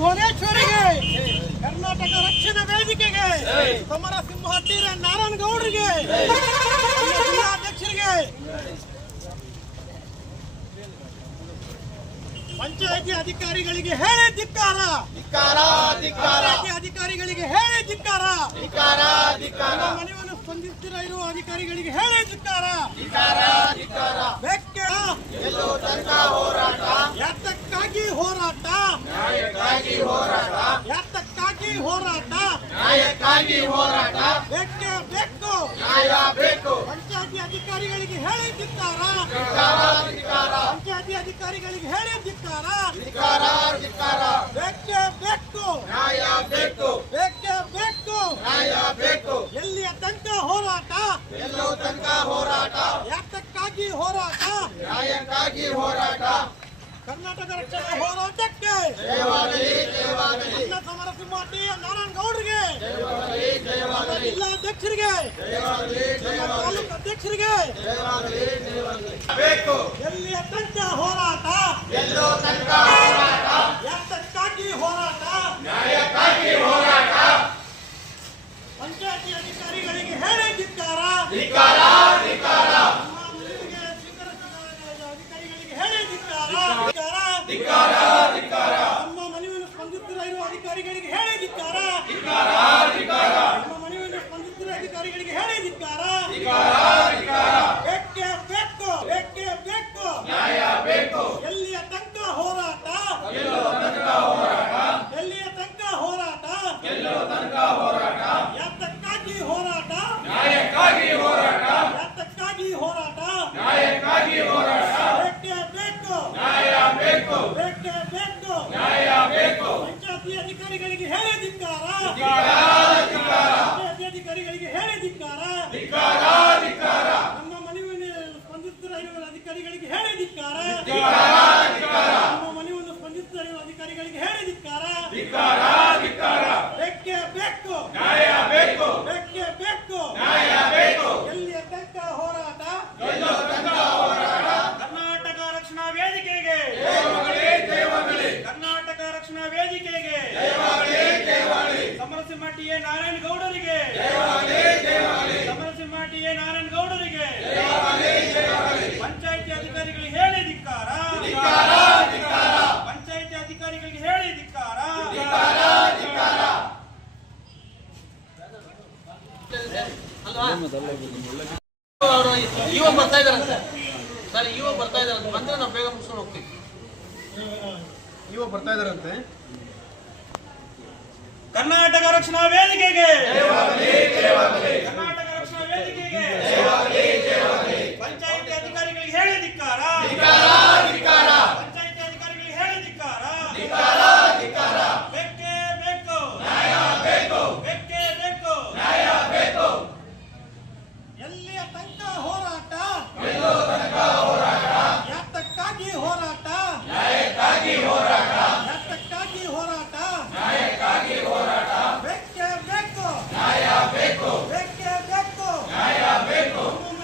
ಭುವನೇಶ್ವರಿಗೆ, ಕರ್ನಾಟಕ ರಕ್ಷಣಾ ವೇದಿಕೆಗೆ, ಸಮರ ಸಿಂಹ ಟಿ ನಾರಾಯಣಗೌಡರಿಗೆ, ಜಿಲ್ಲಾಧ್ಯಕ್ಷರಿಗೆ, ಪಂಚಾಯತಿ ಅಧಿಕಾರಿಗಳಿಗೆ ಹೇಳಿ ಧಿಕ್ಕಾರ, ಅಧಿಕಾರಿಗಳಿಗೆ ಹೇಳಿ ಧಿಕ್ಕಾರ, ಮನವಿಯನ್ನು ಸ್ಪಂದಿಸ್ತಿರ ಇರುವ ಅಧಿಕಾರಿಗಳಿಗೆ ಹೇಳಿ ಧಿಕ್ಕಾರ. ಯಾತಕ್ಕಾಗಿ ಹೋರಾಟ, ಯಾತಕ್ಕಾಗಿ ಹೋರಾಟ, ಬೇಕೇ ಬೇಕು. ಪಂಚಾಯತಿ ಅಧಿಕಾರಿಗಳಿಗೆ ಹೇಳಿ ಧಿಕ್ಕಾರ, ಪಂಚಾಯತಿ ಅಧಿಕಾರಿಗಳಿಗೆ ಹೇಳಿ ಧಿಕ್ಕಾರ. ಬೇಕೇ ಬೇಕು, ಎಲ್ಲಿಯ ತನಕ ಹೋರಾಟ, ಯಾತಕ್ಕಾಗಿ ಹೋರಾಟ, ಕರ್ನಾಟಕ ರಕ್ಷಣಾ ಹೋರಾಟಕ್ಕೆ, ಸಮರ ಸಿಂಹ ಟಿ ನಾರಾಯಣಗೌಡರಿಗೆ, ಜಿಲ್ಲಾಧ್ಯಕ್ಷರಿಗೆ, ತಾಲೂಕು ಅಧ್ಯಕ್ಷರಿಗೆ, ಎಲ್ಲಿಯ ತನಕ ಹೋರಾಟ, ಯಾತಕ್ಕಾಗಿ ಹೋರಾಟ, ಪಂಚಾಯತಿ ಅಧಿಕಾರಿಗಳಿಗೆ ಹೇಳಿ ಧಿಕ್ಕಾರ, ಅಧಿಕಾರಿಗಳಿಗೆ ಹೇಳಿ ಧಿಕ್ಕಾರ. ನಮ್ಮ ಮನವಿಯನ್ನು ಸ್ಪಂದಿಸುತ್ತಿರುವ ಇರುವ ಅಧಿಕಾರಿಗಳಿಗೆ ಹೇಳಿ ಧಿಕ್ಕಾರ, ನಮ್ಮ ಮನವಿಯನ್ನು ಸ್ಪಂದಿಸುತ್ತಿರುವ ಅಧಿಕಾರಿಗಳಿಗೆ ಹೇಳಿ ಧಿಕ್ಕಾರ. ಬೇಕೇ ಬೇಕು, ಎಲ್ಲಿಯ ತನಕ ಹೋರಾಟ, ಎಲ್ಲಿಯ ತನಕ ಹೋರಾಟ, ಯಾತಕ್ಕಾಗಿ ಹೋರಾಟ, ಯಾತಕ್ಕಾಗಿ ಹೋರಾಟ, ಬೇಕೇ ಬೇಕು. ಪಂಚಾಯತಿ ಅಧಿಕಾರಿಗಳಿಗೆ ಹೇಳಿ ಧಿಕ್ಕಾರ, ಪಂಚಾಯತಿ ಅಧಿಕಾರಿಗಳಿಗೆ ಹೇಳಿ ಧಿಕ್ಕಾರ. ನಮ್ಮ ಮನವಿಯನ್ನು ಸ್ಪಂದಿಸುತ್ತಿರುವ ಅಧಿಕಾರಿಗಳಿಗೆ ಹೇಳಿ ಧಿಕ್ಕಾರ, ನಮ್ಮ ಮನವಿಯನ್ನು ಸ್ಪಂದಿಸುತ್ತಿರುವ ಅಧಿಕಾರಿಗಳಿಗೆ ಹೇಳಿ ಧಿಕ್ಕಾರ. ಬೇಕೇ ಬೇಕು, ಎಲ್ಲಿಯ ತನಕ ಹೋರಾಟ, ಕರ್ನಾಟಕ ರಕ್ಷಣಾ ವೇದಿಕೆಗೆ, ಕರ್ನಾಟಕ ರಕ್ಷಣಾ ವೇದಿಕೆಗೆ, ಸಮರಸಿಂಹ ಟಿ ನಾರಾಯಣಗೌಡರಿಗೆ, ಸಮರಸಿಂಹ ಟಿ ನಾರಾಯಣಗೌಡರಿಗೆ, ಪಂಚಾಯತಿ ಅಧಿಕಾರಿಗಳಿಗೆ ಹೇಳಿ ಧಿಕ್ಕಾರ, ಪಂಚಾಯತಿ ಅಧಿಕಾರಿಗಳಿಗೆ ಹೇಳಿ ಧಿಕ್ಕಾರ. ಇವಾಗ ಬರ್ತಾ ಇದಾರಂತೆ ಸರ್, ಇವಾಗ ಬರ್ತಾ ಇದಾರಂತೆ, ಬಂದ್ರೆ ನಾವು ಬೇಗ ಮುಗಿಸ್ಕೊಂಡು ಹೋಗ್ತೀವಿ. ಇವಾಗ ಬರ್ತಾ ಇದಾರಂತೆ. ಕರ್ನಾಟಕ ರಕ್ಷಣಾ ವೇದಿಕೆಗೆ, ಕರ್ನಾಟಕ ರಕ್ಷಣಾ ವೇದಿಕೆಗೆ, ಪಂಚಾಯತಿ ಅಧಿಕಾರಿಗಳಿಗೆ ಹೇಳಿ ಧಿಕ್ಕಾರ, ಪಂಚಾಯತಿ ಅಧಿಕಾರಿಗಳಿಗೆ ಹೇಳಿ ಧಿಕ್ಕಾರ. ಬೇಕೇ ಬೇಕು, ಎಲ್ಲಿಯ ತನಕ ಹೋರಾಟ, ಯಾತಕ್ಕಾಗಿ ಹೋರಾಟ, ಯಾತಕ್ಕಾಗಿ ಹೋರಾಟ, ಬೇಕೇ ಬೇಕು. ನಮ್ಮ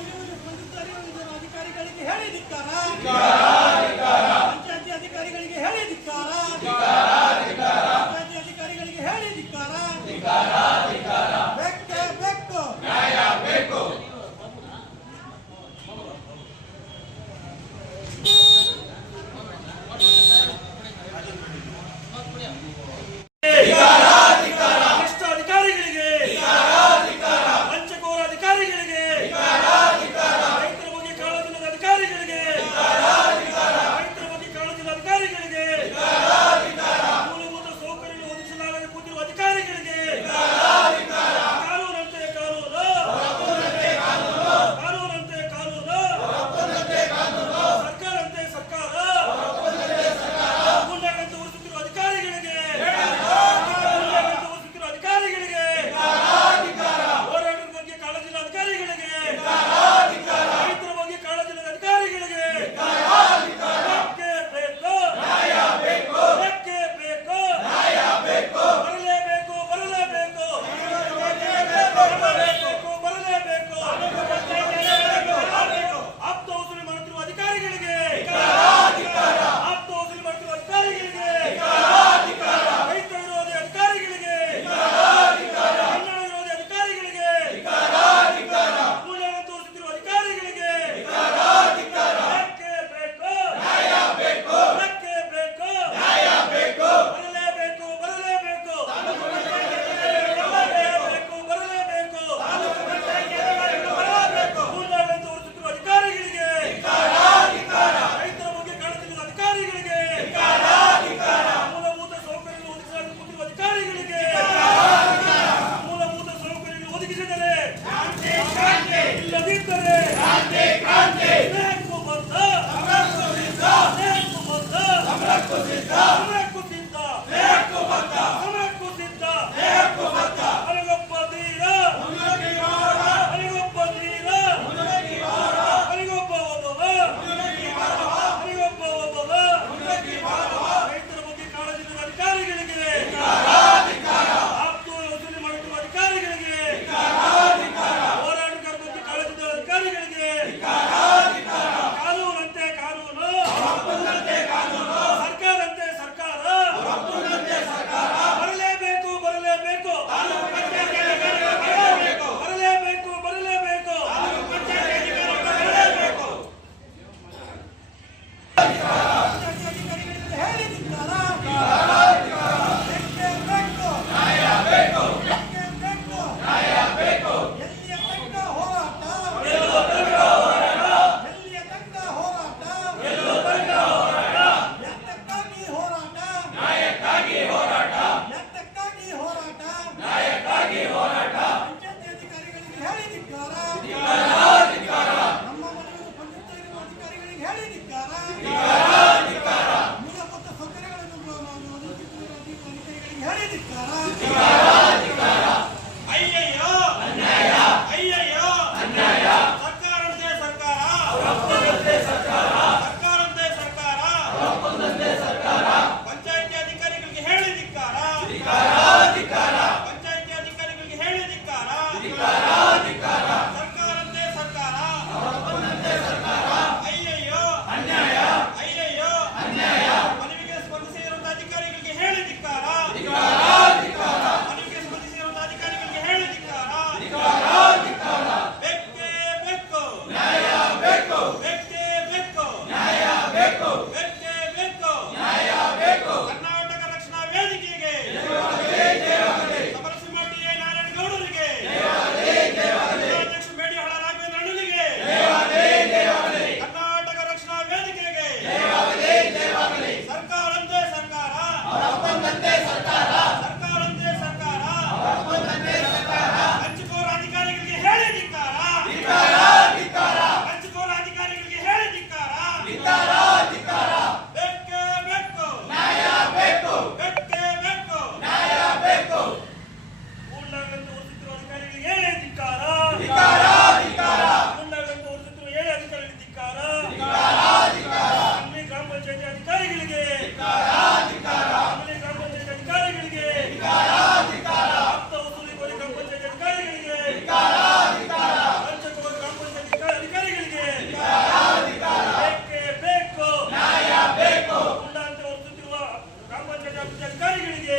ಅಭಿವೃದ್ಧಿ ಅಧಿಕಾರಿಗಳಿಗೆ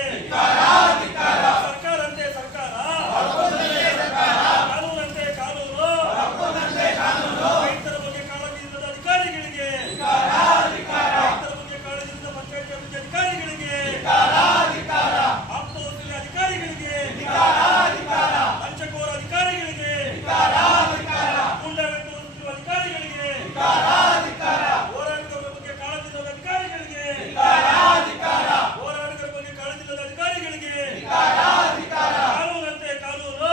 ಸರ್ಕಾರ ಅಂತೆ ಸರ್ಕಾರ, ಕಾನೂನಂತೆ ಕಾನೂನು, ರೈತರ ಬಗ್ಗೆ ಕಾಳಜಿ ಇಲ್ಲದ ಅಧಿಕಾರಿಗಳಿಗೆ, ರೈತರ ಬಗ್ಗೆ ಕಾಳಜಿ ಇಲ್ಲದ ಪಂಚಾಯತ್ ಅಭಿವೃದ್ಧಿ ಅಧಿಕಾರಿಗಳಿಗೆ, ಆಪ್ತವಸೂಲಿ ಅಧಿಕಾರಿಗಳಿಗೆ, ಲಂಚಕೋರ ಅಧಿಕಾರಿಗಳಿಗೆ, ಗೂಂಡಾಡಳಿತ ತೋರಿಸುತ್ತಿರುವ ಅಧಿಕಾರಿಗಳಿಗೆ, ಹೋರಾಟಗಾರರ ಬಗ್ಗೆ ಕಾಳಜಿ ಇಲ್ಲದ ಅಧಿಕಾರಿಗಳಿಗೆ, ಹೋರಾಟಗಾರರ ಬಗ್ಗೆ ಕಾಳಜಿ ಇಲ್ಲದ ಅಧಿಕಾರಿಗಳಿಗೆ, ಕಾನೂನಂತೆ ಕಾನೂನು,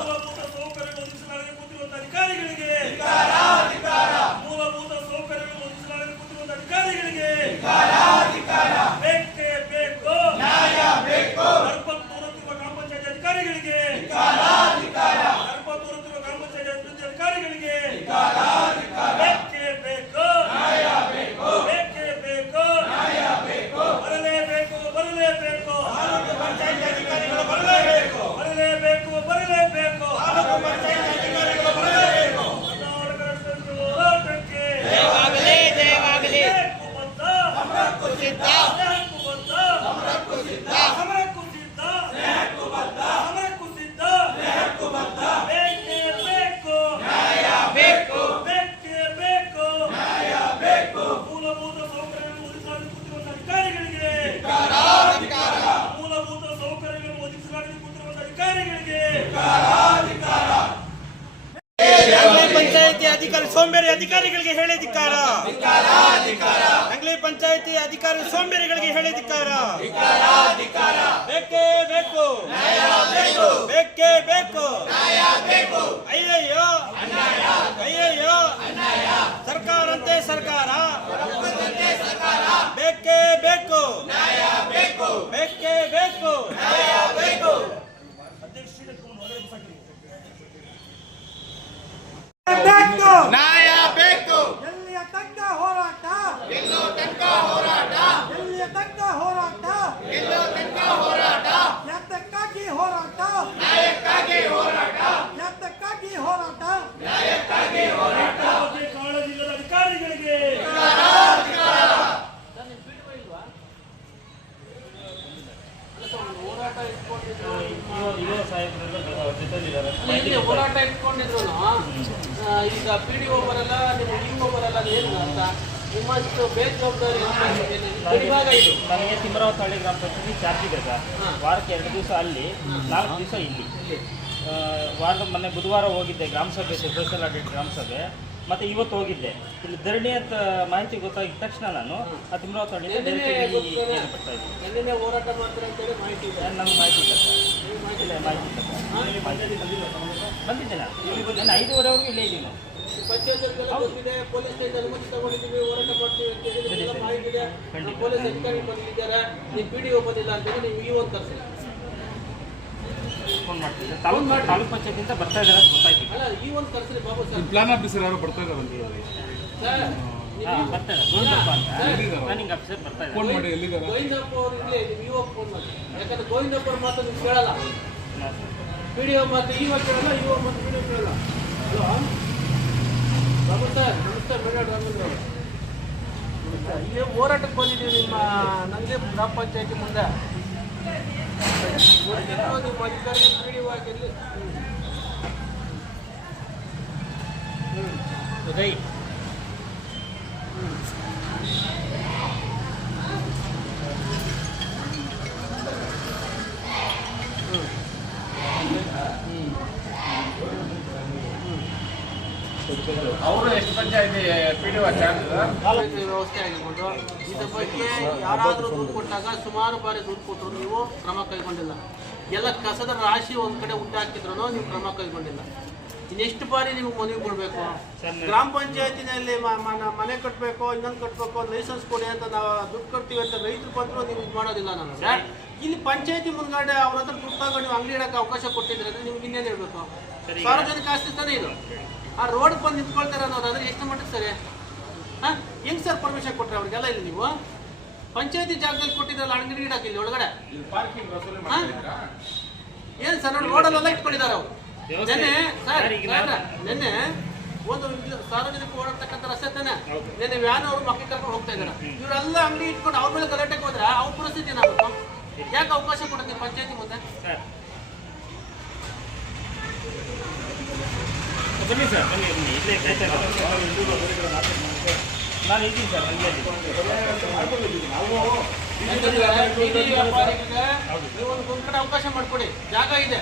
ಮೂಲಭೂತ ಸೌಕರ್ಯಗಳು ಒದಗಿಸಲಾಗದೆ ಕೂತಿರುವಂತಹ ಅಧಿಕಾರಿಗಳಿಗೆ, ಮೂಲಭೂತ ಸೌಕರ್ಯಗಳು ಒದಗಿಸಲಾಗದೆ ಕೂತಿರುವಂತಹ ಅಧಿಕಾರಿಗಳಿಗೆ ಬೇಕೇ ಬೇಕು, ಗರ್ಭ ತೋರುತ್ತಿರುವ ಗ್ರಾಮ ಪಂಚಾಯತ್ ಅಧಿಕಾರಿಗಳಿಗೆ, ಗರ್ಭ ತೋರುತ್ತಿರುವ ಗ್ರಾಮ ಪಂಚಾಯತ್ ಅಭಿವೃದ್ಧಿ ಅಧಿಕಾರಿಗಳಿಗೆ ಬೇಕೇ ಬೇಕು, ಬೇಕೇ ಬೇಕು, ಬರಲೇಬೇಕು, ಬರಲೇಬೇಕು, ಪಂಚಾಯತ್ ಅಧಿಕಾರಿಗಳು ಬರಲೇಬೇಕು, ಬರಲೇಬೇಕು, ಬರಲೇಬೇಕು, ಪಂಚಾಯತ್ ಅಧಿಕಾರಿಗಳು ಬರಲೇಬೇಕು. ಕರ್ನಾಟಕ ರಾಷ್ಟ್ರ ಹೋರಾಟಕ್ಕೆ ಬೇಕು ಬದ್ಧ, ಸಮರಕ್ಕೂ ಸಿದ್ಧ, ಸಮರಕ್ಕೂ ಸಿದ್ಧ, ಸಮರಕ್ಕೂ ಸಿದ್ಧ, ಬೇಕೇ ಬೇಕು, ಬೇಕೇ ಬೇಕು, ಮೂಲಭೂತ ಸೌಕರ್ಯಗಳನ್ನು ಒದಗಿಸಲಾಗದೆ ಕೂತಿರುವಂತಹ ಅಧಿಕಾರಿಗಳಿಗೆ, ಮೂಲಭೂತ ಸೌಕರ್ಯಗಳನ್ನು ಒದಗಿಸಲಾಗದೆ ಕೂತಿರುವಂತಹ ಅಧಿಕಾರಿಗಳಿಗೆ, ಪಂಚಾಯತಿ ಅಧಿಕಾರಿ ಸೋಂಬೇರಿ ಅಧಿಕಾರಿಗಳಿಗೆ ಹೇಳಿ ಧಿಕ್ಕಾರ, ಅಂಗ್ಲಿ ಪಂಚಾಯತಿ ಅಧಿಕಾರಿ ಸೋಂಬೇರಿಗಳಿಗೆ ಹೇಳಿ ಧಿಕ್ಕಾರ, ಬೇಕೇ ಬೇಕು, ಬೇಕೇ ಬೇಕು, ಅಯ್ಯಯ್ಯೋ ಅಯ್ಯಯ್ಯೋ, ಸರ್ಕಾರಂತೆ ಸರ್ಕಾರ, ಬೇಕೇ ಬೇಕು, ಬೇಕೇ ಬೇಕು, ನ್ಯಾಯ ಬೇಕು. ಎಲ್ಲಿಯ ತನಕ ಹೋರಾಟ, ಎಲ್ಲೋ ತನಕ ಹೋರಾಟ, ಎಲ್ಲಿಯ ತನಕ ಹೋರಾಟ, ಎಲ್ಲೋ ತನಕ ಹೋರಾಟ, ಯಾತಕ್ಕಾಗಿ ಹೋರಾಟ, ನ್ಯಾಯಕ್ಕಾಗಿ ಹೋರಾಟ, ಯಾತಕ್ಕಾಗಿ ಹೋರಾಟ, ನ್ಯಾಯಕ್ಕಾಗಿ ಹೋರಾಟ. ಕಾಳಜಿ ಇಲ್ಲದ ಅಧಿಕಾರಿಗಳಿಗೆ ಹೋರಾಟ ಇಟ್ಕೊಂಡಿದ್ರು ಇಲ್ಲಿ ಹೋರಾಟ ಇಟ್ಕೊಂಡಿದ್ರು ಈಗ PDO ಬರಲ್ಲ, ನಿಮ್ಮ EO ಬರಲ್ಲ, ಏನು ಅಂತ ನಿಮ್ಮಷ್ಟು ಬೇಜವಾಬ್ದಾರಿ ವಿಭಾಗ ಇದು. ನನಗೆ ತಿಮ್ಮರಾವತಹಳ್ಳಿ ಗ್ರಾಮ ಪಂಚಾಯತಿ ಚಾರ್ಜ್ ಇದೆ ಸರ್. ವಾರಕ್ಕೆ 2 ದಿವಸ ಅಲ್ಲಿ, 4 ದಿವಸ ಇಲ್ಲಿ. ವಾರದ ಮೊನ್ನೆ ಬುಧವಾರ ಹೋಗಿದ್ದೆ ಗ್ರಾಮ ಸಭೆ, ಸೋಷಿಯಲ್ ಆಡಿಟ್ ಗ್ರಾಮ ಸಭೆ, ಮತ್ತು ಇವತ್ತು ಹೋಗಿದ್ದೆ. ಇಲ್ಲಿ ಧರಣಿ ಅಂತ ಮಾಹಿತಿ ಗೊತ್ತಾಗಿದ ತಕ್ಷಣ ನಾನು ಆ ತಿಮ್ಮರಾವತಹಳ್ಳಿಯಿಂದ ಬರ್ತಾ ಇದ್ದೀನಿ. ಎಲ್ಲಿನೇ ಹೋರಾಟ ಮಾಡ್ತಾರೆ ಅಂತೇಳಿ ಮಾಹಿತಿ ಇದೆ. ನಮ್ಗೆ ಮಾಹಿತಿ ಇಲ್ಲ ಸರ್, ಇಲ್ಲ ಮಾಹಿತಿ ಇಲ್ಲ ಸರ್. ಬಂದಿದ್ದೆ ನಾನು ಇಲ್ಲಿ ಬಂದು 5:30ವರೆಗೂ ಇಲ್ಲೇ ಇದ್ದೀನಿ ನಾವು. ಪಂಚಾಯತ್ಗೆಲ್ಲ ಗೊತ್ತಿದೆ, ಪೊಲೀಸ್ ಸ್ಟೇಷನ್ ಅನುಮತಿ ತಗೊಂಡಿದ್ದೀವಿ, ಹೋರಾಟ ಮಾಡ್ತೀವಿ ಅಂತ ಹೇಳಿ ನಿಮಗೆಲ್ಲ ಮಾಹಿತಿ ಇದೆ. ಪೊಲೀಸ್ ಅಧಿಕಾರಿ ಬಂದಿದ್ದಾರೆ, ನೀವು PDO ಬಂದಿಲ್ಲ ಅಂತೇಳಿ ನೀವು EO ಅಂತ ಕರ್ಸಿ. ಫೋನ್ ಮಾಡ್ತಿದ್ದೆ, ತಾಲೂಕು ಪಂಚಾಯತಿಂದ ಬರ್ತಾ ಇದ್ದಾರೆ ಅಂತ ಗೊತ್ತಾಯ್ತು. ಅಲ್ಲ EO ಅಂತ ಕರ್ಸಿ ಬಾಬು ಸರ್. ಪ್ಲಾನ್ ಆಫೀಸರ್ ಯಾರು ಬರ್ತಾ ಇದ್ದಾರೆ ಸರ್ ಹಾಂ ಬರ್ತಾರೆ, ಗೋವಿಂದಪ್ಪ ಅಂತ ಪ್ಲಾನಿಂಗ್ ಆಫೀಸರ್ ಬರ್ತಾ ಇದ್ದಾರೆ. ಫೋನ್ ಮಾಡಿ ಎಲ್ಲಿದ್ದಾರೆ? ಗೋವಿಂದಪ್ಪ ಅವರು ಇಲ್ಲೇ ನೀವು EO ಫೋನ್ ಮಾಡಿ. ಯಾಕಂದ್ರೆ ಗೋವಿಂದಪ್ಪ ಅವ್ರ ಮಾತು ನೀವು ಕೇಳಲ್ಲ, PDO ಮಾತು EO ಕೇಳಲ್ಲ, EO ಮಾತು PDO ಕೇಳಲ್ಲ. ಹಲೋ ಬಾಬು ಸರ್, ನಮಸ್ತೆ. ಮೇಡಮ್ ರಾಮಚಂದ್ರ ಅವರು ಇಲ್ಲಿ ಹೋರಾಟಕ್ಕೆ ಬಂದಿದ್ದೀವಿ ನಿಮ್ಮ ನಂದಿ ಗ್ರಾಮ ಪಂಚಾಯತಿ ಮುಂದೆ. ನಿಮ್ಮ ಅಧಿಕಾರಿ PDO ಆಗಿರಲಿ ರೈ ಅವರು ಎಷ್ಟು ಪಂಚಾಯತಿ PDO ವ್ಯವಸ್ಥೆ ಆಗಿರ್ಬೋದು. ಇದ್ರ ಬಗ್ಗೆ ಯಾರಾದರೂ ದುಡ್ಡು ಕೊಟ್ಟಾಗ ಸುಮಾರು ಬಾರಿ ದುಡ್ಡು ಕೊಟ್ಟರು ನೀವು ಕ್ರಮ ಕೈಗೊಂಡಿಲ್ಲ. ಎಲ್ಲ ಕಸದ ರಾಶಿ ಒಂದ್ ಕಡೆ ಹುಟ್ಟಾಕಿದ್ರು ನೀವು ಕ್ರಮ ಕೈಗೊಂಡಿಲ್ಲ. ಇನ್ನೆಷ್ಟು ಬಾರಿ ನಿಮ್ಗೆ ಮನವಿ ಕೊಡಬೇಕು? ಗ್ರಾಮ ಪಂಚಾಯತಿನಲ್ಲಿ ಮನೆ ಕಟ್ಟಬೇಕು, ಇನ್ನೊಂದು ಕಟ್ಟಬೇಕು, ಲೈಸೆನ್ಸ್ ಕೊಡಿ ಅಂತ ನಾವು ದುಡ್ಡು ಕೊಡ್ತೀವಿ ಅಂತ ರೈತರು ಬಂದರೂ ನೀವು ಇದು ಮಾಡೋದಿಲ್ಲ. ನನಗೆ ಇಲ್ಲಿ ಪಂಚಾಯತಿ ಮುಂದ್ಗಡೆ ಅವ್ರ ಹತ್ರ ದುಡ್ಡು ತಗೊಂಡು ನೀವು ಅಂಗಡಿ ಇಡಕ್ಕೆ ಅವಕಾಶ ಕೊಟ್ಟಿದ್ರೆ ಅಂದ್ರೆ ನಿಮ್ಗೆ ಇನ್ನೇನು ಹೇಳ್ಬೇಕು? ಸಾರ್ವಜನಿಕ ಆಸ್ತಿ ತಾನೇ ಇದು. ಆ ರೋಡ್ ಬಂದು ನಿಂತ್ಕೊಳ್ತಾರೆ ಅನ್ನೋದಾದ್ರೆ ಎಷ್ಟು ಮಟ್ಟಿಗೆ ಸರಿ? ಹಾಂ, ಹೆಂಗ್ ಸರ್ ಪರ್ಮಿಷನ್ ಕೊಟ್ಟರೆ ಅವ್ರಿಗೆಲ್ಲ? ಇಲ್ಲಿ ನೀವು ಪಂಚಾಯತಿ ಜಾಗದಲ್ಲಿ ಕೊಟ್ಟಿದ್ರಲ್ಲ ಅಂಗಡಿ ಇಡಕ್ಕೆ ಇಲ್ಲಿ ಒಳಗಡೆ ಏನು ಸರ್? ನೋಡಿ ರೋಡಲ್ಲೆಲ್ಲ ಇಟ್ಕೊಂಡಿದ್ದಾರೆ ಅವರು. ನೆನ್ನೆ ಒಂದು ಸಾರ್ವಜನಿಕ ಓಡಾಡ್ತಕ್ಕಂಥ ರಸ್ತೆ ತಾನೆ. ನಿನ್ನೆ ವ್ಯಾನ್ ಅವರು ಮಕ್ಕಳು ಕರ್ಕೊಂಡು ಹೋಗ್ತಾ ಇದ್ದಾರೆ. ಇವರೆಲ್ಲ ಅಂಗಡಿ ಇಟ್ಕೊಂಡು ಅವ್ರ ಮೇಲೆ ಗಲಾಟೆಗೆ ಹೋದ್ರೆ ಅವ್ರ ಪರಿಸ್ಥಿತಿ ಏನಾಗುತ್ತೆ? ಯಾಕೆ ಅವಕಾಶ ಕೊಡುತ್ತೆ ಪಂಚಾಯತಿ ಮುಂದೆ? ಬನ್ನಿ ಸರ್, ಬನ್ನಿ ಬನ್ನಿ, ಇಲ್ಲೇ ಕಾಯ್ತಾ ಇದ್ದಾರೆ. ನಾನು ಇದ್ದೀನಿ ಸರ್, ಅಲ್ಲಿ ಒಂದು ಕಡೆ ಅವಕಾಶ ಮಾಡ್ಕೊಡಿ, ಜಾಗ ಇದೆ,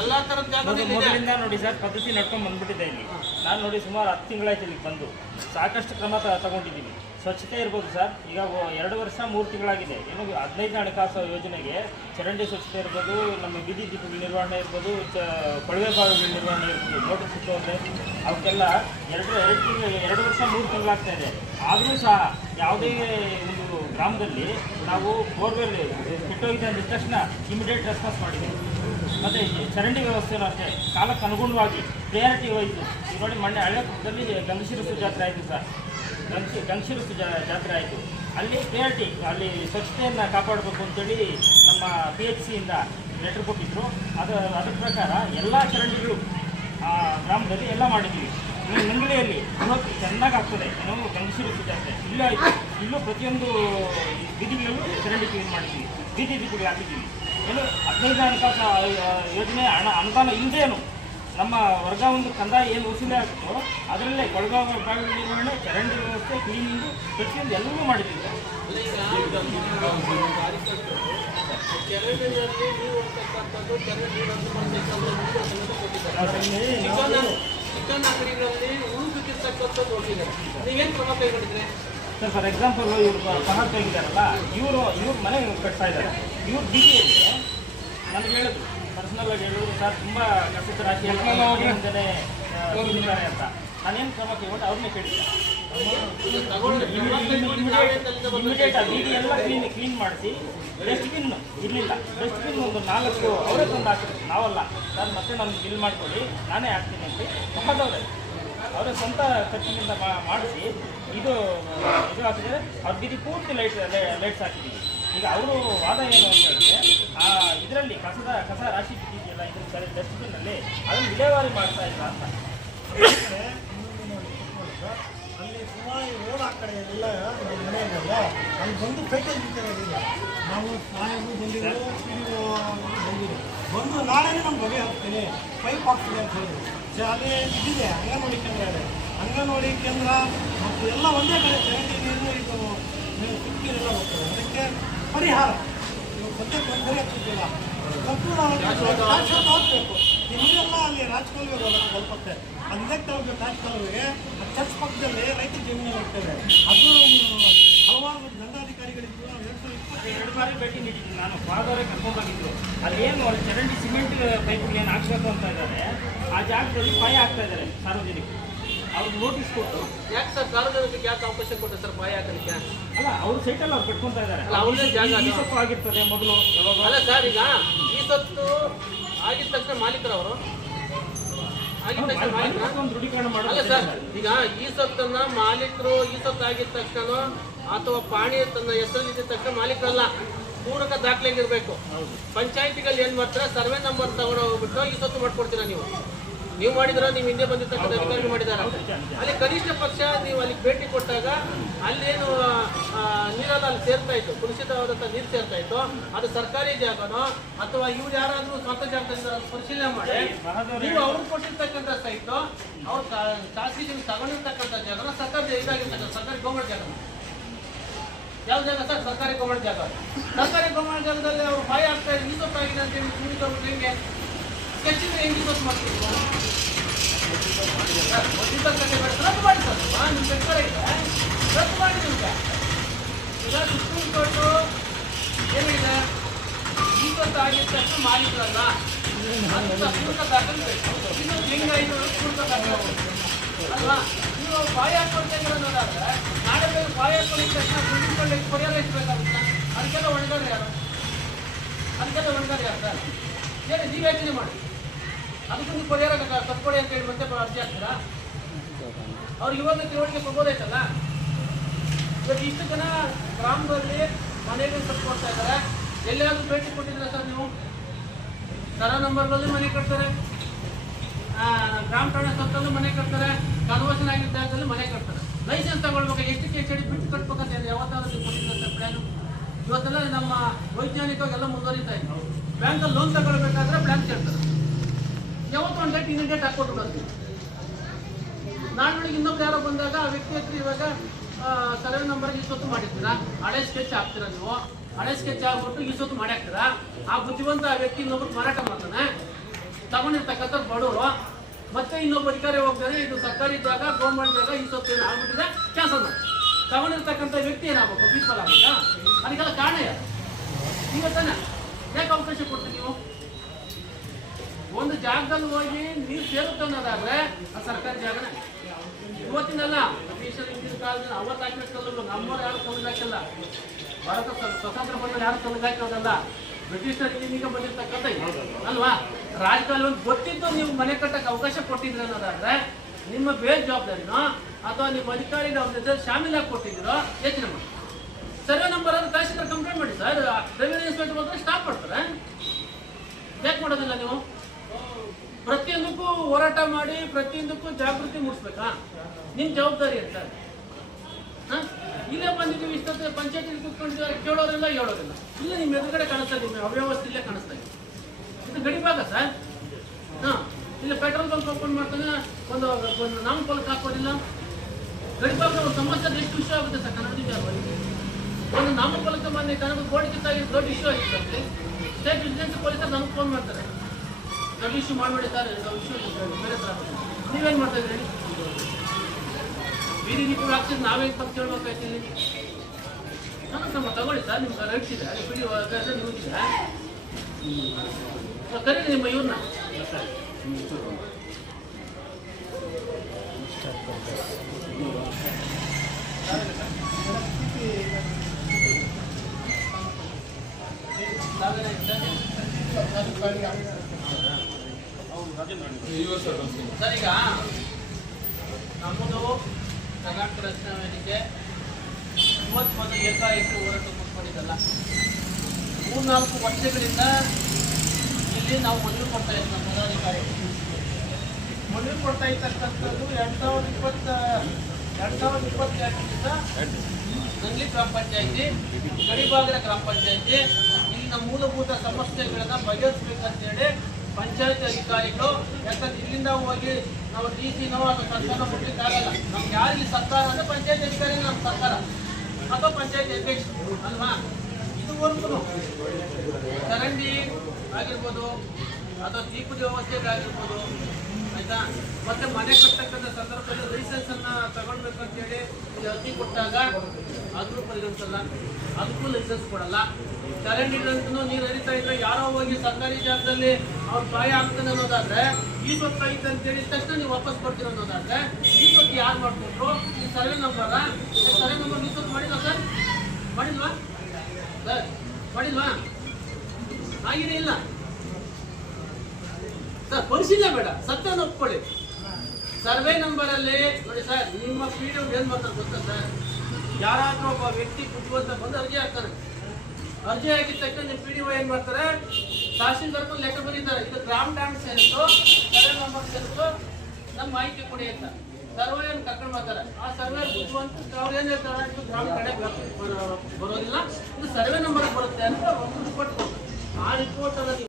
ಎಲ್ಲಾ ತರದ ಜಾಗ ಮೊದಲಿಂದ ನೋಡಿ ಸರ್ ಪದ್ಧತಿ ನಡ್ಕೊಂಡು ಬಂದ್ಬಿಟ್ಟಿದೆ ಇಲ್ಲಿ. ನಾನು ನೋಡಿ ಸುಮಾರು 10 ತಿಂಗಳಾಯ್ತು ಇಲ್ಲಿಗೆ ಬಂದು, ಸಾಕಷ್ಟು ಕ್ರಮ ತಗೊಂಡಿದ್ದೀವಿ. ಸ್ವಚ್ಛತೆ ಇರ್ಬೋದು ಸರ್, ಈಗ 2 ವರ್ಷ 3 ತಿಂಗಳಾಗಿದೆ. ಏನು 15ನೇ ಹಣಕಾಸು ಯೋಜನೆಗೆ ಚರಂಡಿ ಸ್ವಚ್ಛತೆ ಇರ್ಬೋದು, ನಮ್ಮ ಬೀದಿ ದೀಪಗಳ ನಿರ್ವಹಣೆ ಇರ್ಬೋದು, ಕೊಳವೆ ಬಾವಿಗಳ ನಿರ್ವಹಣೆ ಇರ್ಬೋದು, ನೋಟಿಸ್ ಸಿಕ್ಕೋದ್ರೆ ಅವಕ್ಕೆಲ್ಲ 2 ವರ್ಷ 3 ತಿಂಗಳಾಗ್ತಾ ಇದೆ. ಆದರೂ ಸಹ ಯಾವುದೇ ಒಂದು ಗ್ರಾಮದಲ್ಲಿ ನಾವು ಬೋರ್ವೆಲ್ ಕೆಟ್ಟೋಗಿದೆ ಅಂದಿದ ತಕ್ಷಣ ಇಮಿಡಿಯೇಟ್ ರೆಸ್ಪಾನ್ಸ್ ಮಾಡಿದ್ದೀವಿ. ಮತ್ತು ಚರಂಡಿ ವ್ಯವಸ್ಥೆನೂ ಅಷ್ಟೇ ಕಾಲಕ್ಕೆ ಅನುಗುಣವಾಗಿ ಪ್ರಿಯಾರಿಟಿ ವೈಸು. ಈಗ ನೋಡಿ ಮೊನ್ನೆ ಹಳ್ಳಿಯಲ್ಲಿ ಗಂಗಶಿರಸು ಜಾತ್ರೆ ಆಯಿತು ಸರ್, ಗಂಗಶಿರಸು ಜಾತ್ರೆ ಆಯಿತು. ಅಲ್ಲಿ ಪ್ರಿಯಾರಿಟಿ, ಅಲ್ಲಿ ಸ್ವಚ್ಛತೆಯನ್ನು ಕಾಪಾಡಬೇಕು ಅಂತೇಳಿ ನಮ್ಮ PHC ಇಂದ ಲೆಟ್ರ್ ಕೊಟ್ಟಿದ್ದರು. ಅದ್ರ ಪ್ರಕಾರ ಎಲ್ಲ ಚರಂಡಿಗಳು ಗ್ರಾಮದಲ್ಲಿ ಎಲ್ಲ ಮಾಡಿದ್ದೀವಿ. ನಂಗಲಿಯಲ್ಲಿ ಚೆನ್ನಾಗಿ ಆಗ್ತದೆ, ನಾವು ಗಂಗಶಿರಸು ಜಾತ್ರೆ ಇಲ್ಲೂ ಆಯಿತು. ಇಲ್ಲೂ ಪ್ರತಿಯೊಂದು ಬೀದಿಗಳಲ್ಲೂ ಚರಂಡಿ ಕ್ಲೀನ್ ಮಾಡಿದ್ದೀವಿ, ಬೀದಿ ದೀಪಗಳು ಹಾಕಿದ್ದೀವಿ. ಏನು 15ನೇ ಹಣಕಾಸು ಯೋಜನೆ ಅನುದಾನ ಇಲ್ಲದೇನು ನಮ್ಮ ವರ್ಗಾವಣೆ ಕಂದಾಯ ಏನು ವಸೂಲಿ ಆಗುತ್ತೋ ಅದರಲ್ಲೇ ಕೊಳವೆ ಬಾವಿ ನಿರ್ವಹಣೆ, ಚರಂಡಿ ವ್ಯವಸ್ಥೆ, ಕ್ಲೀನಿಂಗು ಪ್ರತಿಯೊಂದು ಎಲ್ಲವೂ ಮಾಡಿದ್ದೀವಿ ಸರ್. ಚಿಕನ್ ಅಂಗಡಿಗಳಲ್ಲಿ ಉಳು ಬಿದ್ದಿರ್ತಕ್ಕಂಥದ್ದು ನೋಡಿದ್ದಾರೆ, ನೀವೇನು ಕ್ರಮ ಕೈಗೊಂಡಿದ್ರೆ? ಸರ್ ಫಾರ್ ಎಕ್ಸಾಂಪಲ್ ಇವರು ಪಹಾಡ್ ತೆಗಿದಾರಲ್ಲ, ಇವರು ಮನೆ ಕಟ್ತಾ ಇದ್ದಾರೆ. ಇವ್ರು ಬೀದಿಯಲ್ಲಿ ನನಗೆ ಹೇಳಿದ್ರು, ಪರ್ಸನಲ್ ಆಗಿ ಹೇಳಿದ್ರು, ಸರ್ ತುಂಬ ಕಸದ ರಾಶಿ ಅಂತಲೇ ಕೂತಿದ್ದಾರೆ ಅಂತ. ನಾನೇನು ಕ್ರಮ ಕೈಗೊಂಡು ಅವ್ರನ್ನೇ ಕೇಳಿದ್ದೆ. ಇಮಿಡಿಯೇಟ್ ಆ ಬೀದಿ ಎಲ್ಲ ಕ್ಲೀನ್ ಮಾಡಿಸಿ, ಡಸ್ಟ್ಬಿನ್ ಇರಲಿಲ್ಲ, ಡಸ್ಟ್ಬಿನ್ ಒಂದು 4 ಅವರೇ ತಂದು ಹಾಕಿದ್ರು, ನಾವಲ್ಲ ಸರ್. ಮತ್ತೆ ನನಗೆ ಬಿಲ್ ಮಾಡಿಕೊಡಿ, ನಾನೇ ಹಾಕ್ತೀನಿ ಅಂತ ಮಹದವ್ರೆ ಅವರ ಸ್ವಂತ ಖರ್ಚಿನಿಂದ ಮಾಡಿಸಿ ಇದು ಹಾಕಿದರೆ ಅವ್ರ ಬೀದಿ ಪೂರ್ತಿ ಲೈಟ್ಸ್ ಹಾಕಿದ್ದೀವಿ. ಈಗ ಅವರು ವಾದ ಏನು ಅಂತ ಹೇಳಿದ್ರೆ, ಇದರಲ್ಲಿ ಕಸ ರಾಶಿ ಬಿದ್ದಿದೆಯಲ್ಲ, ಇದ್ರ ಡಸ್ಟ್ಬಿನ್ನಲ್ಲಿ ಅದನ್ನು ವಿಲೇವಾರಿ ಮಾಡ್ತಾ ಇಲ್ಲ ಅಂತ. ಅಲ್ಲಿ ಸುಮಾರು ರೋಡ್ ಆ ಕಡೆ ಎಲ್ಲ ನಮ್ಮ ಮನೆಯಲ್ಲ ಅಲ್ಲಿ ಬಂದು ಪೇಟೆಲ್ ಬಿಟ್ಟಿರೋದಿಲ್ಲ. ನಾವು ಸಾಹೇಬರು ಬಂದಿದ್ರು, ಬಂದಿದ್ರು, ಬಂದು ನಾಳೆನೇ ನಮ್ಮ ಬಗೆ ಹಾಕ್ತೀನಿ, ಪೈಪ್ ಹಾಕ್ತೀನಿ ಅಂತ ಹೇಳಿದ್ರು. ಅಲ್ಲಿ ಇದಿದೆ ಅಂಗನವಾಡಿ ಕೇಂದ್ರ ಇದೆ, ಅಂಗನವಾಡಿ ಕೇಂದ್ರ ಮತ್ತು ಎಲ್ಲ ಒಂದೇ ಕಡೆ ಚರಂಡಿ ನೀರು ಇದು ಸುತ್ತಿರೆಲ್ಲ ಬರ್ತದೆ. ಅದಕ್ಕೆ ಪರಿಹಾರ ಇವಾಗ ಸದ್ಯಕ್ಕೆ ಒಂದು ಹಾಕ್ತಿಲ್ಲ, ಹೋಗ್ಬೇಕು. ಈ ನೀರೆಲ್ಲ ಅಲ್ಲಿ ರಾಜಕಾಲುವೆ ಹೋಗುತ್ತೆ ಸ್ವಲ್ಪತ್ತೆ, ಅದು ಇದಕ್ಕೆ ತಗೋಬೇಕು. ರಾಜಕಾಲುವೆಗೆ ಚರ್ಚ್ ಪಕ್ಕದಲ್ಲಿ ರೈತ ಜಮೀನು ಹೋಗ್ತೇವೆ. ಅದು ಹಲವಾರು ದಂಡಾಧಿಕಾರಿಗಳಿದ್ದು ನಾವು 2 ಬಾರಿ ಭೇಟಿ ನೀಡಿದ್ದೀನಿ ನಾನು. ಪಾದವರೇ ಕರ್ಕೊಂಡೋಗಿದ್ರು. ಅಲ್ಲಿ ಏನು ಚರಂಡಿ ಸಿಮೆಂಟ್ ಪೈಪ್ಗಳು ಏನು ಹಾಕ್ಬೇಕು ಅಂತ ಇದ್ದಾರೆ, ಆ ಜಾಗದಲ್ಲಿ ಪಾಯ ಹಾಕ್ತಾ ಇದ್ದಾರೆ ಸಾರ್ವಜನಿಕರು. ಅವ್ರಿಗೆ ನೋಟಿಸ್ ಕೊಟ್ಟು, ಯಾಕೆ ಸರ್ ಸಾರ್ವಜನಿಕರಿಗೆ ಯಾಕೆ ಅವಕಾಶ ಕೊಟ್ಟೆ ಸರ್ ಪಾಯ ಹಾಕಲಿಕ್ಕೆ? ಅಲ್ಲ ಅವ್ರ ಸೈಟಲ್ಲಿ ಅವ್ರು ಕಟ್ಕೊತಾ ಇದ್ದಾರೆ. ಅವ್ರದೇ ಜಾಗ ಸೊಪ್ಪು ಆಗಿರ್ತದೆ ಮೊದಲು. ಅಲ್ಲ ಸರ್, ಈಗ ಈ ಸೊತ್ತು ಆಗಿದ ತಕ್ಷಣ ಮಾಲೀಕರವರು ಆಗಿದ ತಕ್ಷಣ ಮಾಲೀಕರು ದೃಢೀಕರಣ ಅಲ್ಲ ಮಾಡೋದು ಸರ್. ಈಗ ಈ ಸೊತ್ತನ್ನ ಮಾಲೀಕರು ಈ ಸೊತ್ತು ಆಗಿದ ತಕ್ಷಣ ಅಥವಾ ಪಾಣಿ ತನ್ನ ಹೆಸರಲ್ಲಿ ಇದ್ದ ತಕ್ಷಣ ಮಾಲೀಕರಲ್ಲ, ಪೂರಕ ದಾಖಲೆಗಿರ್ಬೇಕು. ಪಂಚಾಯತಿಗಳು ಏನ್ ಮಾಡ್ತಾರೆ, ಸರ್ವೆ ನಂಬರ್ ತಗೊಂಡು ಹೋಗ್ಬಿಟ್ಟು ಈ ಸೊತ್ತು ಮಾಡ್ಕೊಡ್ತೀರಾ ನೀವು ಮಾಡಿದ್ರ, ನೀವು ಹಿಂದೆ ಬಂದಿರ್ತಕ್ಕಂಥ ಅಧಿಕಾರಿಗಳು ಮಾಡಿದಾರ. ಅಲ್ಲಿ ಕನಿಷ್ಠ ಪಕ್ಷ ನೀವು ಅಲ್ಲಿ ಭೇಟಿ ಕೊಟ್ಟಾಗ ಅಲ್ಲೇನು ನೀರೆಲ್ಲ ಅಲ್ಲಿ ಸೇರ್ತಾ ಇತ್ತು, ಕುಲುಷಿತವಾದಂಥ ನೀರು ಸೇರ್ತಾ ಇತ್ತು, ಅದು ಸರ್ಕಾರಿ ಜಾಗನೋ ಅಥವಾ ಇವ್ರು ಯಾರಾದ್ರೂ ಸ್ವಂತ ಜಾಗದಿಂದ ಪರಿಶೀಲನೆ ಮಾಡಿ ನೀವು ಅವ್ರು ಕೊಟ್ಟಿರ್ತಕ್ಕಂಥ ಸೈಟ್, ಅವ್ರು ಖಾಸಗಿ ತಗೊಂಡಿರ್ತಕ್ಕಂಥ ಜಾಗನ ಸರ್ಕಾರಿ ಇದಾಗಿರ್ತಕ್ಕಂಥ ಸರ್ಕಾರಿ ಗೌರ್ಮೆಂಟ್ ಜಾಗ. ಯಾವ ಜಾಗ ಸರ್? ಸರ್ಕಾರಿ ಗೌರ್ಮೆಂಟ್ ಜಾಗ. ಸರ್ಕಾರಿ ಗೌರ್ಮೆಂಟ್ ಜಾಗದಲ್ಲಿ ಅವ್ರು ಬಾಯಿ ಆಗ್ತಾ ಇದೆ, ಈ ಸೊತ್ತಾಗಿದೆ ಅಂತ ಹೇಳಿ ಕೂಡಿದವ್ರು ಹೆಂಗೆ ಸ್ಕೆಚ್ಚಿಂದ ಹೆಂಗೆ ಇವತ್ತು ಮಾಡ್ತೀವಿ? ರದ್ದು ಮಾಡಿ ಸರ್, ನಿಮ್ಮ ಸರ್ಕಾರ ಇದೆ, ರದ್ದು ಮಾಡಿ. ಈಗ ಸುಪ್ರೀಂ ಕೋರ್ಟು ಏನಿದೆ, ಈ ಸೊತ್ತು ಆಗಿದ ತಕ್ಷಣ ಮಾಲೀಕರಲ್ಲ, ಪೂರ್ಣ ದಾಖಲಿಸಬೇಕು. ಇನ್ನೊಂದು ಹೆಂಗಾಯಿತು ಪೂರ್ಣ ದಾಖಲಿಸಬೇಕು ಅಲ್ವಾ? ನೀವು ಬಾಯಿ ಹಾಕೊಳ್ತಾ ನೋಡಾದ್ರೆ ನಾಳೆ ಬೇಗ ಬಾಯಿ ಹಾಕೊಂಡಿದ ತಕ್ಷಣ ಕುಡಿದುಕೊಂಡು ಪರಿಹಾರ ಇಟ್ಬೇಕಾಗುತ್ತೆ. ಅದಕ್ಕೆಲ್ಲ ಒಣಗಾದ್ರೆ ಯಾರು? ಸರ್ ಹೇಳಿ, ನೀವು ಯೋಚನೆ ಮಾಡಿ. ಅದಕ್ಕೂ ನೀವು ಪರಿಹಾರ ತಪ್ಕೊಡಿ ಅಂತ ಹೇಳಿ ಮತ್ತೆ ಅರ್ಜಿ ಹಾಕ್ತೀರಾ? ಅವ್ರಿಗೆ ಇವಾಗ ತಿಳುವಳಿಕೆ ಕೊಡ್ಬೋದಾಯ್ತಲ್ಲ. ಇವಾಗ ಇಷ್ಟು ಜನ ಗ್ರಾಮದಲ್ಲಿ ಮನೆಗೆ ಕೊಡ್ತಾ ಇದ್ದಾರೆ. ಎಲ್ಲಿಯಾದ್ರೂ ಭೇಟಿ ಕೊಟ್ಟಿದ್ದೀರಾ ಸರ್ ನೀವು? ಸರ ನಂಬರ್ಗಳಲ್ಲಿ ಮನೆ ಕಟ್ತಾರೆ, ಗ್ರಾಮ ಠಾಣೆ ಸತ್ತಲ್ಲೂ ಮನೆ ಕಟ್ತಾರೆ, ಕನ್ವರ್ಷನ್ ಆಗಿದ್ದ ಜಾಗದಲ್ಲಿ ಮನೆ ಕಟ್ತಾರೆ. ಲೈಸೆನ್ಸ್ ತಗೊಳ್ಬೇಕು, ಎಷ್ಟು ಕೇಸ್ ಹೇಳಿ ಬಿಟ್ಟು ಕಟ್ಬೇಕಂತ ಹೇಳಿ ಯಾವತ್ತಾದ್ರೂ ಕೊಟ್ಟಿದ್ದಂಥ ಪ್ಲಾನು. ಇವತ್ತೆಲ್ಲ ನಮ್ಮ ವೈಜ್ಞಾನಿಕವಾಗೆಲ್ಲ ಮುಂದುವರಿತಾ ಇದೆ. ಬ್ಯಾಂಕಲ್ಲಿ ಲೋನ್ ತಗೊಳ್ಬೇಕಾದ್ರೆ ಬ್ಯಾಂಕ್ ಕೇಳ್ತಾರೆ, ಯಾವತ್ತೂ ಒಂದು ಡೇಟ್ ಇನ್ನೊಂದು ಡೇಟ್ ಹಾಕ್ಕೊಟ್ಟು ಬರ್ತೀವಿ. ನಾಳೆ ಇನ್ನೊಬ್ರು ಯಾರೋ ಬಂದಾಗ ಆ ವ್ಯಕ್ತಿ ಹತ್ರ ಇವಾಗ ಸರ್ವೆ ನಂಬರ್ಗೆ ಇಷ್ಟೊತ್ತು ಮಾಡಿರ್ತೀರಾ, ಹಳೆ ಸ್ಕೆಚ್ ಹಾಕ್ತೀರಾ ನೀವು, ಹಳೆ ಸ್ಕೆಚ್ ಆಗ್ಬಿಟ್ಟು ಇಷ್ಟೊತ್ತು ಮಾಡಿ ಹಾಕ್ತೀರಾ. ಆ ಬುದ್ಧಿವಂತ ಆ ವ್ಯಕ್ತಿ ಇನ್ನೊಬ್ರು ಮಾರಾಟ ಮಾಡ್ತಾನೆ, ತಗೊಂಡಿರ್ತಕ್ಕಂಥ ಬಡವರು. ಮತ್ತೆ ಇನ್ನೊಬ್ಬ ಅಧಿಕಾರಿ ಹೋಗ್ತಾರೆ, ಇದು ಸರ್ಕಾರಿ ಜಾಗ, ಗೌರ್ಮೆಂಟ್ ಜಾಗ, ಇಷ್ಟೊತ್ತು ಏನು ಆಗ್ಬಿಟ್ಟಿದೆ ಕ್ಯಾನ್ಸಲ್ ಮಾಡಿ. ತಗೊಂಡಿರ್ತಕ್ಕಂಥ ವ್ಯಕ್ತಿ ಏನಾಗಬೇಕು, ವಿಫಲ ಆಗುತ್ತಾ? ಅದಕ್ಕೆಲ್ಲ ಕಾರಣ ಯಾರು? ಈಗ ತಾನೆ ಯಾಕೆ ಅವಕಾಶ ಕೊಡ್ತೀವಿ ನೀವು? ಒಂದು ಜಾಗದಲ್ಲಿ ಹೋಗಿ ನೀರು ಸೇರುತ್ತೆ ಅನ್ನೋದಾದ್ರೆ ಆ ಸರ್ಕಾರಿ ಜಾಗನೇ. ಇವತ್ತಿನಲ್ಲ, ಬ್ರಿಟಿಷರ್ ಹಿಂದಿನ ಕಾಲದಲ್ಲಿ ಅವತ್ತು ಹಾಕಿರೋದಲ್ಲ, ನಮ್ಮವ್ರು ಯಾರು ತೊಲಗಿ ಹಾಕಿಲ್ಲ. ಭಾರತ ಸ್ವತಂತ್ರ ಬಂದಲ್ಲಿ ಯಾರು ತೊಲಗಿ ಹಾಕಿರೋದಲ್ಲ, ಬ್ರಿಟಿಷರ್ ಹಿಂದಿನಿಂದ ಬಂದಿರ್ತಕ್ಕಂಥ ಅಲ್ವಾ? ರಾಜಕಾಲ ಒಂದು ಗೊತ್ತಿದ್ದು ನೀವು ಮನೆ ಕಟ್ಟಕ್ಕೆ ಅವಕಾಶ ಕೊಟ್ಟಿದ್ರಿ ಅನ್ನೋದಾದ್ರೆ ನಿಮ್ಮ ಬೇಜವಾಬ್ದಾರಿನೋ ಅಥವಾ ನಿಮ್ಮ ಅಧಿಕಾರಿಗಳು ಅವ್ರ ಜೊತೆ ಶಾಮೀಲಾಗಿ ಕೊಟ್ಟಿದ್ದೀರೋ ಯೋಚನೆ ಮಾಡಿ. ಸರ್ವೆ ನಂಬರ್ ಅದು ತಹಶೀಲ್ದಾರ್ ಕಂಪ್ಲೇಂಟ್ ಮಾಡಿ ಸರ್, ರೆವಿನ್ಯೂ ಇನ್ಸ್ಪೆಕ್ಟರ್ ಬಂದರೆ ಸ್ಟಾಪ್ ಮಾಡ್ತಾರೆ. ಯಾಕೆ ಮಾಡೋದಿಲ್ಲ ನೀವು? ಪ್ರತಿಯೊಂದಕ್ಕೂ ಹೋರಾಟ ಮಾಡಿ ಪ್ರತಿಯೊಂದಕ್ಕೂ ಜಾಗೃತಿ ಮೂಡಿಸ್ಬೇಕಾ? ನಿಮ್ಮ ಜವಾಬ್ದಾರಿ ಅಂತ. ಇಲ್ಲೇ ಬಂದಿದ್ದೀವಿ, ಇಷ್ಟೊತ್ತು ಪಂಚಾಯತಿಗೆ ಕೂತ್ಕೊಂಡಿದ್ದಾರೆ, ಕೇಳೋರಿಲ್ಲ ಹೇಳೋರಿಲ್ಲ. ಇಲ್ಲ ನಿಮ್ಮ ಎದುರುಗಡೆ ಕಾಣಿಸ್ತಾ ಇದೆ, ನಿಮ್ಮ ಅವ್ಯವಸ್ಥೆ ಇಲ್ಲೇ ಕಾಣಿಸ್ತಾ ಇದೆ. ಇದು ಗಡಿಭಾಗ ಸರ್. ಇಲ್ಲಿ ಪೆಟ್ರೋಲ್ ಬಂಕ್ ಓಪನ್ ಮಾಡ್ತಾನೆ, ಒಂದು ನಾಮಫಲಕ ಹಾಕೋದಿಲ್ಲ. ಗಡಿಭಾಗ ಒಂದು ಸಮಸ್ಯೆ ಎಷ್ಟು ವಿಷಯ ಆಗುತ್ತೆ ಸರ್ ಕನ್ನಡದಿಂದ. ಒಂದು ನಾಮಫಲಕ ಮಾನ್ಯ ಕನ್ನಡ ಗೋಡಿಗಿಂತ ದೊಡ್ಡ ಇಶ್ಯೂ ಆಗಿರುತ್ತೆ. ಸ್ಟೇಟ್ ವಿಜಿಲೆನ್ಸ್ ಪೊಲೀಸರು ನಮ್ಗೆ ಫೋನ್ ಮಾಡ್ತಾರೆ, ದೊಡ್ಡ ಇಶ್ಯೂ ಮಾಡಬೇಡಿ ಸರ್, ಇಶ್ಯೂ ಬೇರೆ ಥರ. ನೀವೇನು ಮಾಡ್ತಾ ಇದ್ದೀರಿ? ಬೀದಿ ದೀಪ ಹಾಕ್ಸಿದ್ರೆ ನಾವೇನು ಬಂದು ಕೇಳ್ಬೇಕಾಯ್ತೀನಿ? ನನ್ನ ಕ್ರಮ ತಗೊಳ್ಳಿ ಸರ್, ನಿಮ್ಗೆ ರೈಟ್ಸ್ ಇದೆ, ಬಿಡಿ ನ್ಯೂಸ್ ಇದೆ. ಕರೀರಿ ನಿಮ್ಮ ಇವ್ರನ್ನ. ಸರ್, ಈಗ ನಮ್ಮದು ಕರ್ನಾಟಕ ರಕ್ಷಣಾ ವೇದಿಕೆ ಇವತ್ತು ಮೊದಲು ಏಕಾಏಕಿ ಹೋರಾಟ ಕೂತ್ಕೊಂಡಿದ್ದಲ್ಲ. 3-4 ವರ್ಷಗಳಿಂದ ಇಲ್ಲಿ ನಾವು ಮನವಿ ಕೊಡ್ತಾ ಇದ್ದೀವಿ. ನಮ್ಮ ಪದಾಧಿಕಾರಿ ಮನವಿ ಕೊಡ್ತಾ ಇರ್ತಕ್ಕಂಥದ್ದು 2022 ನಂಗ್ಲಿ ಗ್ರಾಮ ಪಂಚಾಯತಿ, ಗಡಿಭಾಗದ ಗ್ರಾಮ ಪಂಚಾಯತಿ ಇಲ್ಲಿನ ಮೂಲಭೂತ ಸಮಸ್ಯೆಗಳನ್ನ ಬಗೆಹರಿಸಬೇಕಂತೇಳಿ ಪಂಚಾಯತ್ ಅಧಿಕಾರಿಗಳು, ಯಾಕಂದ್ರೆ ಇಲ್ಲಿಂದ ಹೋಗಿ ನಾವು DC-ನೋ ಅಥವಾ ಸರ್ಕಾರ ಮುಟ್ಲಿಕ್ಕಾಗಲ್ಲ. ನಮ್ಗೆ ಯಾರಿಗೆ ಸರ್ಕಾರ ಅಂದರೆ ಪಂಚಾಯತ್ ಅಧಿಕಾರಿ ನಮ್ಮ ಸರ್ಕಾರ ಅಥವಾ ಪಂಚಾಯತ್ ಅಧ್ಯಕ್ಷರು ಅಲ್ವಾ? ಇದುವರೆಗೂ ಚರಂಡಿ ಆಗಿರ್ಬೋದು ಅಥವಾ ದೀಪದ ವ್ಯವಸ್ಥೆಗಳಾಗಿರ್ಬೋದು, ಆಯ್ತಾ? ಮತ್ತೆ ಮನೆ ಕಟ್ಟತಕ್ಕಂಥ ಸಂದರ್ಭದಲ್ಲಿ ಲೈಸೆನ್ಸ್ ಅನ್ನ ತಗೊಳ್ಬೇಕಂತೇಳಿ ಇಲ್ಲಿ ಅರ್ಜಿ ಕೊಟ್ಟಾಗ ಅದ್ರೂ ಪರಿಗಣಿಸಲ್ಲ, ಅದಕ್ಕೂ ಲೈಸೆನ್ಸ್ ಕೊಡಲ್ಲ. ಚರಂಡಿಗಳಂತೂ ನೀರು ಹರಿತಾ ಇದ್ರೆ ಯಾರೋ ಹೋಗಿ ಸರ್ಕಾರಿ ಜಾಗದಲ್ಲಿ ಅವ್ರ ಸಹಾಯ ಆಗ್ತಾನೆ ಅನ್ನೋದಾದ್ರೆ ಈ ಸ್ವತ್ತು ಐತೆ ಅಂತ ಹೇಳಿದ ತಕ್ಷಣ ನೀವು ವಾಪಸ್ ಕೊಡ್ತೀರ ಅನ್ನೋದಾದ್ರೆ ಈ ಸ್ವತ್ತು ಯಾರು ಮಾಡ್ಕೊಟ್ರು? ಈ ಸರ್ವೆ ನಂಬರ್ ಈ ಸ್ವತ್ತು ಮಾಡಿಲ್ವಾ ಸರ್? ಮಾಡಿಲ್ವಾ ಸರ್? ಮಾಡಿಲ್ವಾ? ಆಗಿದೆ ಇಲ್ಲ ಸರ್, ಪರಿಶೀಲನೆ ಬೇಡ, ಸತ್ಯನ ಒಪ್ಕೊಳ್ಳಿ. ಸರ್ವೆ ನಂಬರ್ ಅಲ್ಲಿ ನೋಡಿ ಸರ್, ನಿಮ್ಮ PDO ಏನ್ ಮಾಡ್ತಾರೆ ಗೊತ್ತಾ ಸರ್? ಯಾರಾದ್ರೂ ಒಬ್ಬ ವ್ಯಕ್ತಿ ಬುದ್ಧಿವಂತ ಬಂದು ಅರ್ಜಿ ಹಾಕ್ತಾರೆ. ಅರ್ಜಿ ಆಗಿದ ತಕ್ಷಣ ನಿಮ್ಮ PDO ಏನ್ ಮಾಡ್ತಾರೆ? ತಹಶೀಲ್ದಾರ್ ಲೆಟರ್ ಬರೀತಾರೆ, ಇದು ಗ್ರಾಮ ಠಾಣೆ ಸೇರಿತ್ತು, ಸರ್ವೆ ನಂಬರ್ ಸೇರಿತ್ತು, ನಮ್ಮ ಮಾಹಿತಿ ಕೊಡಿ ಅಂತ. ಸರ್ವೇಯನ್ನು ಕರ್ಕೊಂಡು ಬರ್ತಾರೆ. ಆ ಸರ್ವೆ ಬುದ್ಧಿವಂತ ಅವ್ರು ಏನ್ ಹೇಳ್ತಾರೆ? ಇದು ಗ್ರಾಮ ಠಾಣೆ ಬರೋದಿಲ್ಲ, ಇದು ಸರ್ವೆ ನಂಬರ್ ಬರುತ್ತೆ ಅಂತ ಒಂದು ರಿಪೋರ್ಟ್ ಕೊಡ್ತಾರೆ. ಆ ರಿಪೋರ್ಟ್ ಅನ್ನ